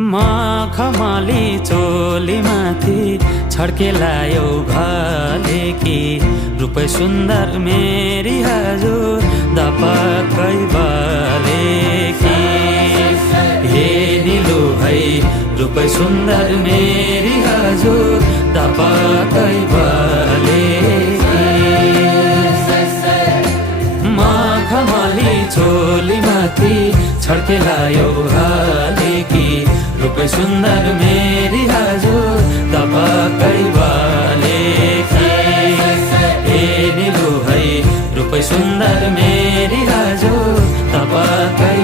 मखमली चोली माथि छड्केलायो घले कि रूप सुन्दर मेरी हजुर दपक्कै बले कि हे निलु है रूप सुन्दर मेरी हजुर दपक्कै बले मखमली चोली माथि छड्केलायो घले कि रूप सुन्दर मेरी हजुर दपक्कै बले कि हे निलु है रूप सुन्दर मेरी हजुर दपक्कै